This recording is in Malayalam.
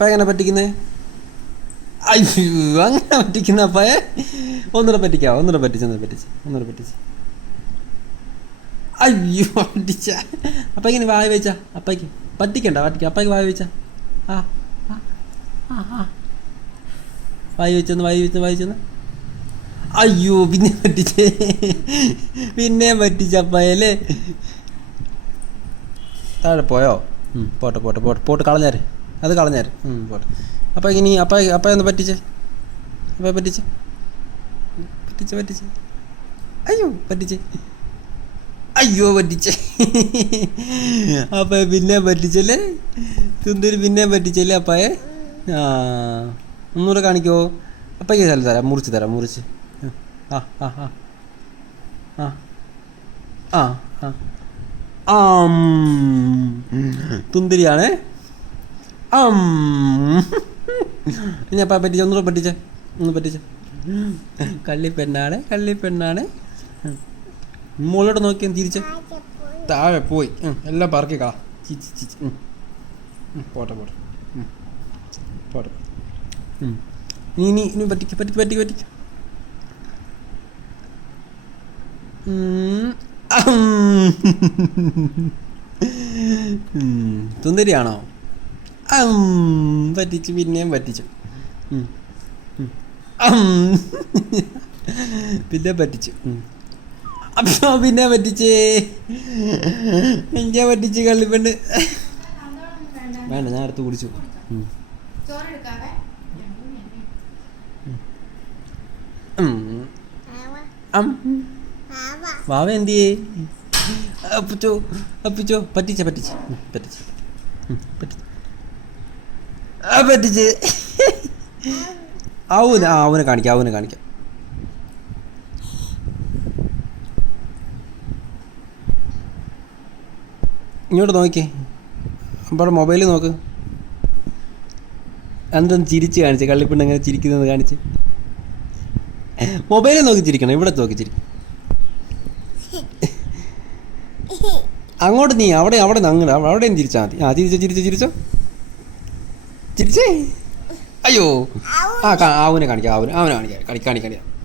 അപ്പം എങ്ങനെ പറ്റിക്കുന്നേ? അയ്യോ അങ്ങനെ പറ്റിക്കുന്ന അപ്പായെ. ഒന്നുകൂടെ പറ്റിക്കാവോ? ഒന്നുകൂടെ പറ്റിച്ച്. അയ്യോ പറ്റിച്ച. അപ്പം ഇങ്ങനെ വായ വെച്ചാ അപ്പയ്ക്ക് പറ്റിക്കണ്ട. അപ്പയ്ക്ക് വായ വെച്ചാ. ആ വായി വെച്ചെന്ന്. അയ്യോ പിന്നെ പറ്റിച്ചപ്പയല്ലേ. താഴെ പോയോ? പോട്ട് കളഞ്ഞേര്. അത് കളഞ്ഞേര്. പോട്ടെ. അപ്പം ഇനി അപ്പയൊന്ന് പറ്റിച്ചേ. അയ്യോ പറ്റിച്ചേ. അപ്പം പിന്നെ പറ്റിച്ചല്ലേ സുന്ദരി, പിന്നെ പറ്റിച്ചല്ലേ അപ്പായെ. ഒന്നുകൂടെ കാണിക്കുമോ? അപ്പയ്ക്ക് സ്ഥലം തരാം, മുറിച്ച്. തുന്തിരിയാണേ. ഇനി അപ്പം പറ്റിച്ച, ഒന്നുകൂടെ പറ്റിച്ച. കള്ളിപ്പെണ്ണാണ്. മുകളോട്ട് നോക്കിയാൽ തിരിച്ച് താഴെ പോയി. എല്ലാം പറക്കി കളാ. പോട്ടെ. ഇനി പറ്റിക്ക. സുന്ദരിയാണോ? പറ്റിച്ചു, പിന്നെയും പറ്റിച്ചു. പിന്നെ പറ്റിച്ചു. അപ്പൊ പിന്നെ പറ്റിച്ചേ. എനിക്ക് പറ്റിച്ച് കള്ളിപ്പെണ്ട്. വേണ്ട, ഞാൻ അടുത്ത് കുടിച്ചു. വാവ എന്തിയേ? അപ്പിച്ചോ പറ്റിച്ച്. അവനെ കാണിക്കാം. ഇങ്ങോട്ട് നോക്കിയേ. അപ്പോൾ മൊബൈലിൽ നോക്ക്. എന്തൊന്ന് ചിരിച്ച് കാണിച്ചേ. കള്ളിപ്പെണ്ണ് എങ്ങനെ ചിരിക്കുന്നത് കാണിച്ച്. മൊബൈലിൽ നോക്കി ചിരിക്കണം. ഇവിടെ നോക്കി ചിരിക്കും. അങ്ങോട്ട് നീ അവിടെ അങ്ങോട്ട് അവിടെയും ചിരിച്ചാൽ മതി. ചിരിച്ചോ. അയ്യോ അവനെ കാണിക്കാം.